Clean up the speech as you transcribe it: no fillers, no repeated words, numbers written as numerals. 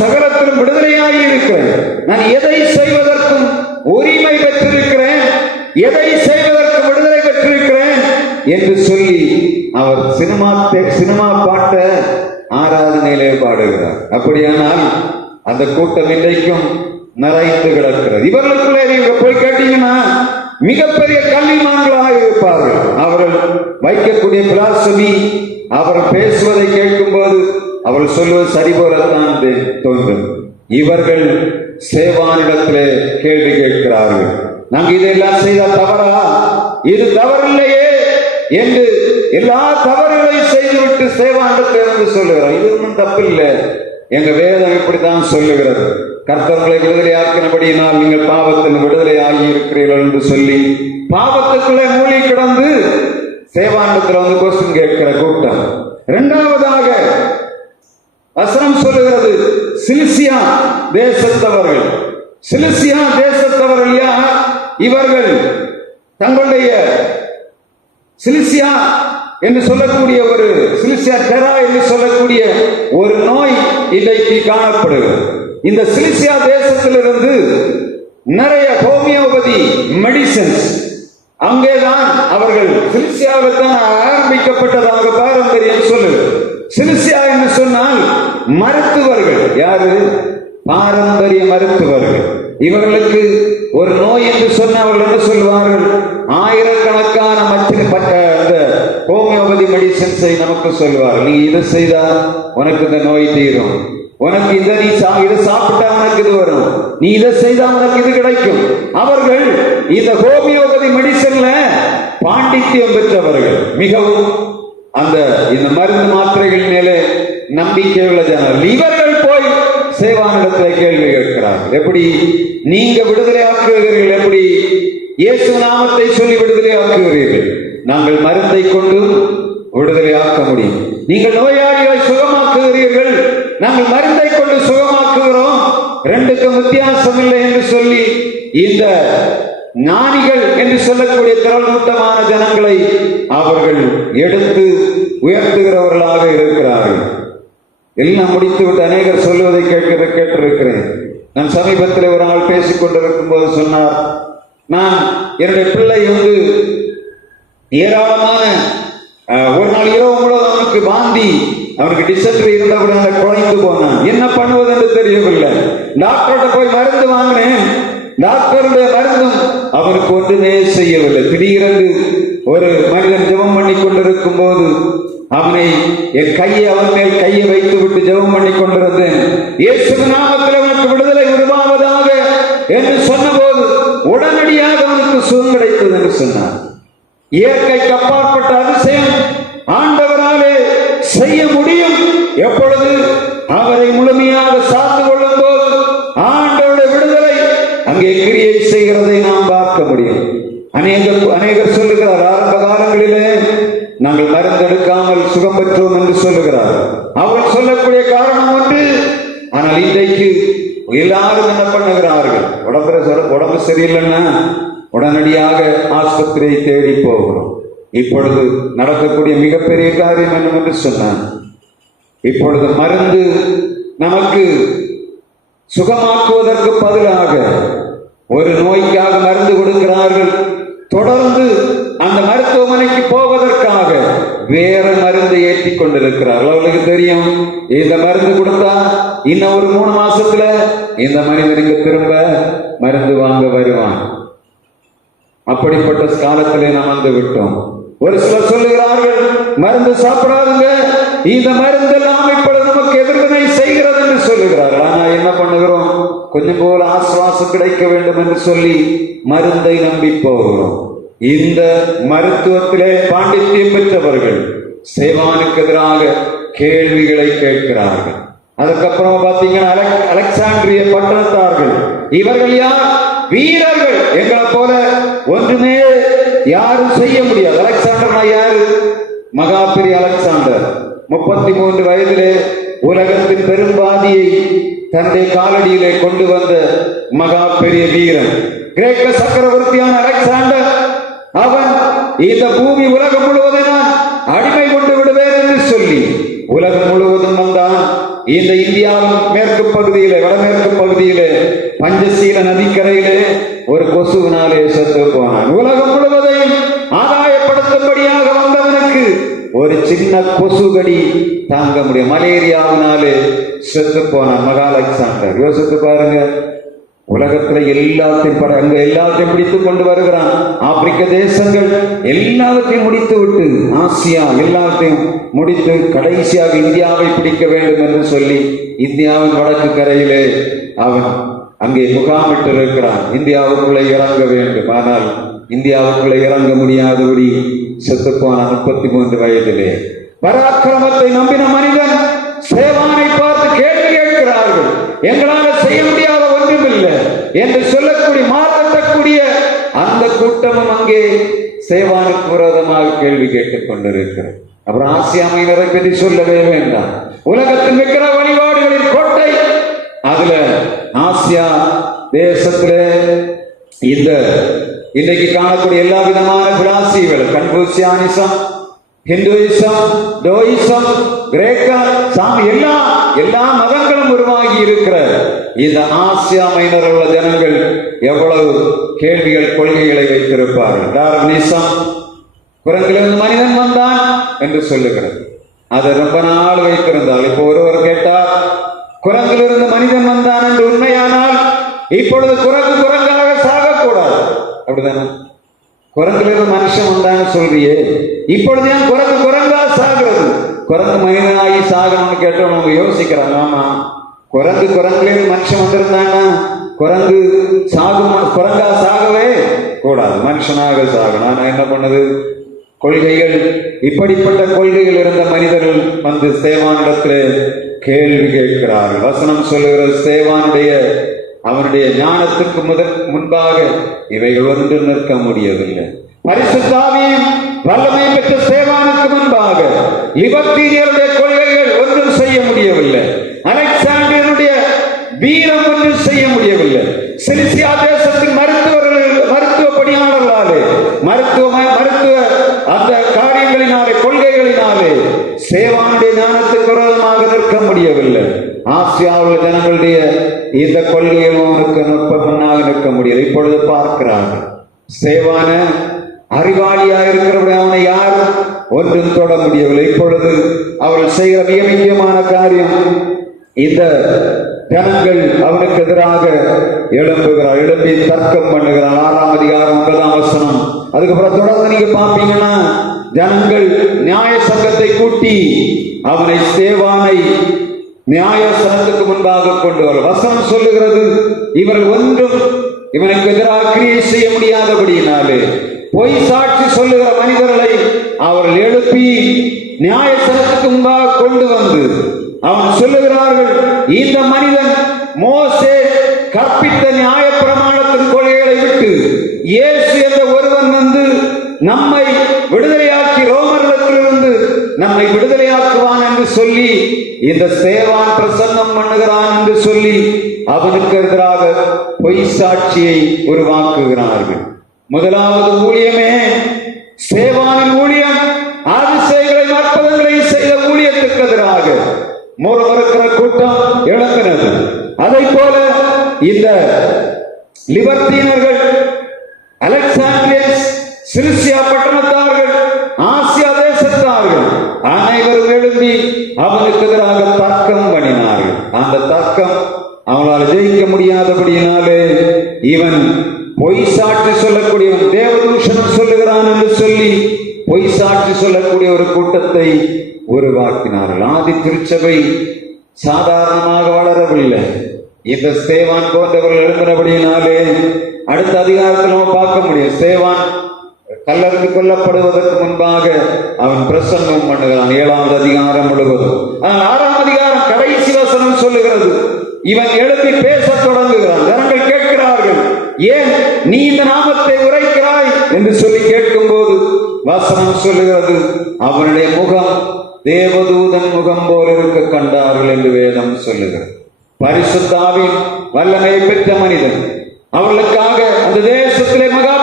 சகலத்திலும் விடுதலையாகி இருக்கிறேன், நான் எதை செய்வதற்கும் உரிமை பெற்றிருக்கிறேன், எதை செய்வதற்கு விடுதலை பெற்றிருக்கிறேன் என்று சொல்லி அவர் சினிமா பாட்ட ஆராதனையிலே பாடுகிறார். அப்படியானால் அந்த கூட்டம் இன்றைக்கும் நிறைந்து கிடக்கிறது. இவர்களுக்குள்ளே நீங்க போய் கேட்டீங்கன்னா மிகப்பெரிய கல்விமான்களாக இருப்பார்கள். அவர்கள் வைக்கக்கூடிய பிலாசபி, அவர்கள் பேசுவதை கேட்கும் போது அவர்கள் சொல்வது சரி போலத்தான் தோன்றும். இவர்கள் சேவானிடத்திலே கேள்வி கேட்கிறார்கள், நாங்கள் இதெல்லாம் செய்தால் தவறா, இது தவறில்லையே என்று எல்லா தவறுகளையும் செய்துவிட்டு சேவானிடத்தில் சொல்லுகிறார். இது ஒன்றும் தப்பில்லை, எங்க வேதம் இப்படித்தான் சொல்லுகிறது, கர்த்தர்களை விடுதலையாக்கினபடியினால் நீங்கள் பாவத்தில் விடுதலை ஆகி இருக்கிறீர்கள் என்று சொல்லி பாவத்துக்குள்ளே மூழ்கி கிடந்து சேவாண்டத்தில் வந்து கொஸ்டின் கேட்கிற கூட்டம். இரண்டாவதாக வசனம் சொல்லுகிறது, சிலிசியா தேசத்தவர்கள். சிலிசியா தேசத்தவர்கள் யார்? இவர்கள் தங்களுடைய சிலிசியா என்று சொல்லக்கூடிய ஒரு சிலிசியா டெரா என்று சொல்லக்கூடிய ஒரு நோய் இன்றைக்கு காணப்படுகிறது. இந்த சிலிசியா தேசத்திலிருந்து நிறைய ஹோமியோபதி மெடிசன்ஸ் அங்கேதான் அவர்கள் சிலிசியாவில் தான் ஆரம்பிக்கப்பட்டதாக பாரம்பரியம் சொல்லுது. சிலிசியா என்று சொன்னால் மருத்துவர்கள். யாரு? பாரம்பரிய மருத்துவர்கள். இவர்களுக்கு ஒரு நோய் என்று சொன்ன அவர்கள் என்ன சொல்வார்கள்? ஆயிரக்கணக்கான ஹோமியோபதி மெடிசன்ஸை நமக்கு சொல்வார்கள். நீ இதை செய்தா உனக்கு இந்த நோய் தீரும், உனக்கு இதை நீ இதை சாப்பிட்டா உனக்கு இது வரும், நீ இதை செய்தா உனக்கு இது கிடைக்கும். அவர்கள் இந்த ஹோமியோபதி மெடிசன்ல பாண்டித்யம் பெற்றவர்கள், மிகவும் இந்த மருந்து மாத்திரைகள் மேலே நம்பிக்கை உள்ள ஜனங்கள். இவர்கள் போய் சேவானிடத்தில் கேள்வி கேட்கிறார்கள், எப்படி நீங்க விடுதலை ஆக்குகிறீர்கள், எப்படி இயேசு நாமத்தை சொல்லி விடுதலை ஆக்குகிறீர்கள்? நாங்கள் மருந்தை கொண்டு விடுதலை ஆக்க முடியும். நீங்கள் நோயாளிகளை சுகமாக்குகிறீர்கள், நாங்கள் மருந்தை கொண்டு சுகமாக்குகிறோம், ரெண்டுக்கும் வித்தியாசம் இல்லை என்று சொல்லி இந்த ஞானிகள் என்று சொல்லக்கூடிய திரள்கூட்டமான ஜனங்களை அவர்கள் எடுத்து உயர்த்துகிறவர்களாக இருக்கிறார்கள். எல்லாம் முடித்துவிட்டு அநேகர் சொல்வதை கேட்டிருக்கிறேன். நான் சமீபத்தில் ஒரு நாள் பேசிக் கொண்டிருக்கும் போது சொன்னார், நான் என்னுடைய பிள்ளை ஏராளமான ஒரு நாள் இரவு முழுவதும் அவனுக்கு வாந்தி, அவனுக்கு டிசென்ட்ரி இருந்தபடினால குறைந்து போனான். என்ன பண்ணுவது என்று தெரியவில்லை. டாக்டர்கிட்ட போய் மருந்து வாங்கினேன், டாக்டருடைய மருந்தும் அவனுக்கு ஒன்றுமே செய்யவில்லை. திடீரென்று ஒரு மனிதன் ஜெபம் பண்ணி கொண்டிருக்கும் போது என் கையை அவன் மேல் கையை வைத்து விட்டு ஜெபம் பண்ணி கொண்டிருந்தேன். இயேசு நாமத்தில் அவனுக்கு விடுதலை உருவாவதாக என்று சொன்னபோது உடனடியாக அவனுக்கு சுகம் கிடைத்தது என்று சொன்னார். இயற்கைக்கு அப்பாற்பட்ட அதிசயம் ஆண்டவராலே செய்ய முடியும். எப்பொழுது அவரை முழுமையாக சார்ந்து கொள்ளும் போது ஆண்டவருடைய விடுதலை அங்கே கிரியை செய்கிறதை நாம் பார்க்க முடியும். அநேகர் சொல்லுகிறார், ஆரம்ப காலங்களிலே நாங்கள் மருந்தெடுக்காமல் சுகம் பெற்றோம் என்று சொல்லுகிறார். அவர்கள் சொல்லக்கூடிய காரணம் ஒன்று. ஆனால் இன்றைக்கு எல்லாரும் என்ன பண்ணுகிறார்கள்? உடம்பு சரியில்லைன்னா உடனடியாக ஆஸ்பத்திரியை தேடி போகிறோம். இப்பொழுது நடக்கக்கூடிய மிகப்பெரிய காரியம் என்னவென்று சொன்னான், இப்பொழுது மருந்து நமக்கு சுகமாக்குவதற்கு பதிலாக ஒரு நோய்க்காக மருந்து கொடுக்கிறார்கள். தொடர்ந்து அந்த மருத்துவமனைக்கு போவதற்காக வேற மருந்தை ஏற்றி கொண்டிருக்கிறார்கள். அவர்களுக்கு தெரியும், இந்த மருந்து கொடுத்தா இன்னும் ஒரு 3 மாசத்துல இந்த மனிதனுக்கு திரும்ப மருந்து வாங்க வருவான். அப்படிப்பட்ட காலத்திலே நாம் வந்து விட்டோம். ஒரு சிலர் சொல்லுகிறார்கள், மருந்து சாப்பிடாதுங்க, இந்த மருந்து எல்லாம் இப்பொழுது நமக்கு எதிர்வினை செய்கிறது என்று சொல்லுகிறார்கள். ஆனா என்ன பண்ணுகிறோம்? கொஞ்சம் போல ஆசுவாசம் கிடைக்க வேண்டும் என்று சொல்லி மருந்தை நம்பி போகிறோம். இந்த மருத்துவத்திலே பாண்டித்யம் பெற்றவர்கள் சேவானுக்கு எதிராக கேள்விகளை கேட்கிறார்கள். அதுக்கப்புறம் பாத்தீங்கன்னா அலெக்சாண்டிரிய பட்டணத்தார்கள். இவர்கள் யார்? வீரர்கள். எங்களை போல ஒன்றுமே யாரும் செய்ய முடியாது. அலெக்சாண்டர் யாரு? மகா பெரிய அலெக்சாண்டர் 33 வயதிலே உலகத்தின் பெரும்பாதியை தன்னுடைய காலடியிலே கொண்டு வந்த மகா பெரிய வீரன். கிரேக்க சக்கரவர்த்தியான அலெக்சாண்டர், அவன் இந்த பூமி உலகம் முழுவதும் நான் அடிமை கொண்டு விடுவேன் என்று சொல்லி உலகம் முழுவதும் வந்தான். இந்த இந்தியாவும் மேற்கு மேற்கு பகுதியிலே, வடமேற்கு பகுதியிலே பஞ்சசீல நதிக்கரையிலே ஒரு கொசுவினாலே செத்து போனான். உலகம் முழுவதையும் ஆதாயப்படுத்தும்படியாக வந்தவனுக்கு ஒரு சின்ன கொசுகடி தாங்க முடியும். மலேரியாவினாலே செத்து போனான் மகா அலெக்சாண்டர். யோசித்து பாருங்க, உலகத்துல எல்லாத்தையும் பிடித்துக் கொண்டு வருகிறான். ஆப்பிரிக்க தேசங்கள் எல்லாவற்றையும் முடித்து விட்டு, ஆசியா எல்லாத்தையும் முடித்து கடைசியாக இந்தியாவை பிடிக்க வேண்டும் என்று சொல்லி இந்தியாவின் வடக்கு கரையிலே அவன் அங்கே முகாமிட்டு இருக்கிறான். இந்தியாவுக்குள்ளே இறங்க வேண்டும், ஆனால் இந்தியாவுக்குள்ளே இறங்க முடியாதபடி செத்து போன 33 வயதிலே. பராக்கிரமத்தை நம்பின மனிதன் சேவானை பார்த்து கேள்வி கேட்கிறார்கள். எங்களால் செய்ய முடியாத ஒன்றுமில்லை என்று சொல்லக்கூடிய மாற்றக்கூடிய அந்த கூட்டமும் அங்கே சேவானுக்கு விரோதமாக கேள்வி கேட்டுக் கொண்டிருக்கிறது. அப்புறம் ஆசியா மைனரை பற்றி சொல்லவே வேண்டாம். உலகத்தின் விக்கிர வழிபாடுகளின் கோட்டை. அதுல ஆசியா தேசத்துல இந்த இன்றைக்கு காணக்கூடிய எல்லா விதமான பிலாசிகள், கன்பூசியானிசம், ஹிந்துயிசம், டோயிசம், கிரேக்க சாமி, எல்லா மதங்களும் உருவாகி இருக்கிற இந்த ஆசியா மைனர் உள்ள ஜனங்கள் எவ்வளவு கேள்விகள், கொள்கைகளை வைத்திருப்பார்கள். டார்வினிசம், குரங்கிலிருந்து மனிதன் வந்தான் என்று சொல்லுகிறது. அதை ரொம்ப நாள் வைத்திருந்தால், இப்போ ஒருவர் கேட்டார், குரங்கிலிருந்து மனிதன் வந்தான் என்று உண்மையானால் இப்பொழுது குரங்காக சாகக்கூடாது, அப்படிதானே? குரங்கிலிருந்து மனுஷன் வந்தான்னு சொல்றியே, இப்பொழுது ஏன் குரங்கா சாகிறது? குரங்கு மனிதனாகி சாகணும்னு கேட்டோம். நம்ம யோசிக்கிறாங்க, ஆமா, குரங்கிலிருந்து மனுஷன் வந்திருந்தாங்கன்னா குரங்கா சாகவே கூடாது, மனுஷனாக சாகணும். ஆனா என்ன பண்ணுது? கொள்கைகள், இப்படிப்பட்ட கொள்கைகள் இருந்த மனிதர்கள் வந்து சேவானிடத்திலே கேள்வி கேட்கிறார்கள். வசனம் சொல்லுகிற அவனுடைய ஞானத்துக்கு முன்பாக இவைகள் ஒன்று நிற்க முடியவில்லை. பரிசுத்த ஆவியின் வல்லமை பெற்ற சேவானுக்கு முன்பாக லிபர்டீனியருடைய கொள்கைகள் ஒன்றும் செய்ய முடியவில்லை. அலெக்சாண்டருடைய வீரம் ஒன்றும் செய்ய முடியவில்லை. சிலிசியா தேசத்தின் மருத்துவ பணியாளர்களாலே, மருத்துவ அந்த காரியங்களினாலே, கொள்கைகளினாலே சேவானுடைய ஞானத்துக்கு விரோதமாக நிற்க முடியவில்லை. ஆசியாவில் ஜனங்களுடைய இந்த கொள்கையும் அவனுக்கு முன்னாக நிற்க முடியல. இப்பொழுது பார்க்கிறார்கள், சேவான அறிவாளியா இருக்கிறவரை அவனை யாரும் ஒன்றும் தொட முடியவில்லை. இப்பொழுது அவள் செய்கிற மிக முக்கியமான காரியம், இந்த ஜனங்கள் அவனுக்கு எதிராக எழும்பி தர்க்கம் பண்ணுகிறான். 6ஆம் அதிகாரம் 9ஆம் வசனம். அதுக்கப்புறம் தொடர்ந்து நீங்க பாப்பீங்கன்னா, ஜனங்கள் நியாய சங்கத்தை கூட்டி சேவானை நியாயஸ்தானத்துக்கு முன்பாக கொண்டு வர. வசனம் சொல்லுகிறது, இவர்கள் ஒன்றும் இவனுக்கு எதிராக கிரியை செய்ய முடியாதபடியினாலே பொய் சாட்சி சொல்லுகிற மனிதர்களை அவர்கள் எழுப்பி நியாயஸ்தானத்துக்கு முன்பாக கொண்டு வந்து அவன் சொல்லுகிறார்கள், இந்த மனிதன் மோசே கற்பித்த நியாய பிரமாணத்தின் கொள்கைகளை விட்டு இயேசு என்ற ஒருவன் வந்து நம்மை விடுதலையாக்கி ரோமர்களிடத்திலிருந்து நம்மை விடுதலையாக்குவான் என்று சொல்லி இந்த சேவான் பிரசன்னம் பண்ணுகிறான் என்று சொல்லி அவனுக்கு எதிராக பொய் சாட்சியை உருவாக்குகிறார்கள். முதலாவது ஊழியமே சேவானின் ஊழியம், அதிசயங்களை அற்புதங்களை செய்த ஊழியத்துக்கு எதிராக முறுமுறுக்கிற கூட்டம் எழுப்பினது. அதை போல இந்த லிபர்டீனர்கள், அலெக்சாண்டியன்ஸ், சிலிசியா பட்டணத்தார்கள், ஆசியா தேசத்தார்கள் அனைவரும் எழும்பி அவனுக்கு எதிராக தர்க்கம் பண்ணினார்கள். அந்த தர்க்கம் அவனால் ஜெயிக்க முடியாதபடியினாலே இவன் பொய் சாட்சி சொல்லக்கூடியவன், தேவதூஷணம் சொல்லுகிறான் என்று சொல்லி பொய் சாட்சி சொல்லக்கூடிய ஒரு கூட்டத்தை உருவாக்கினார்கள். ஆதி திருச்சபை சாதாரணமாக வளரவில்லை. இந்த சேவான் போன்றவர்கள் எழுப்பினபடியினாலே அடுத்த அதிகாரத்தில் நம்ம பார்க்க முடியும். சேவான் கல்லறிந்து கொல்லப்படுவதற்கு முன்பாக அவன் பிரசங்கம் பண்ணுகிறான் 7ஆவது அதிகாரம் முழுவதும். ஆனால் 6ஆம் அதிகாரம் கடைசி வசனம் சொல்லுகிறது, இவன் எழுப்பி பேச தொடங்குகிறான். ஜனங்கள் கேட்கிறார்கள், ஏன் நீ இந்த நாமத்தை உரைக்கிறாய் என்று சொல்லி கேட்கும் போது வசனம் சொல்லுகிறது, அவனுடைய முகம் தேவதூதன் முகம் போல இருக்க கண்டார்கள் என்று வேதம் சொல்லுகிறது. பரிசுத்த ஆவியின் வல்லமை பெற்ற மனிதன் அவர்களுக்காக அந்த தேசத்திலே மகா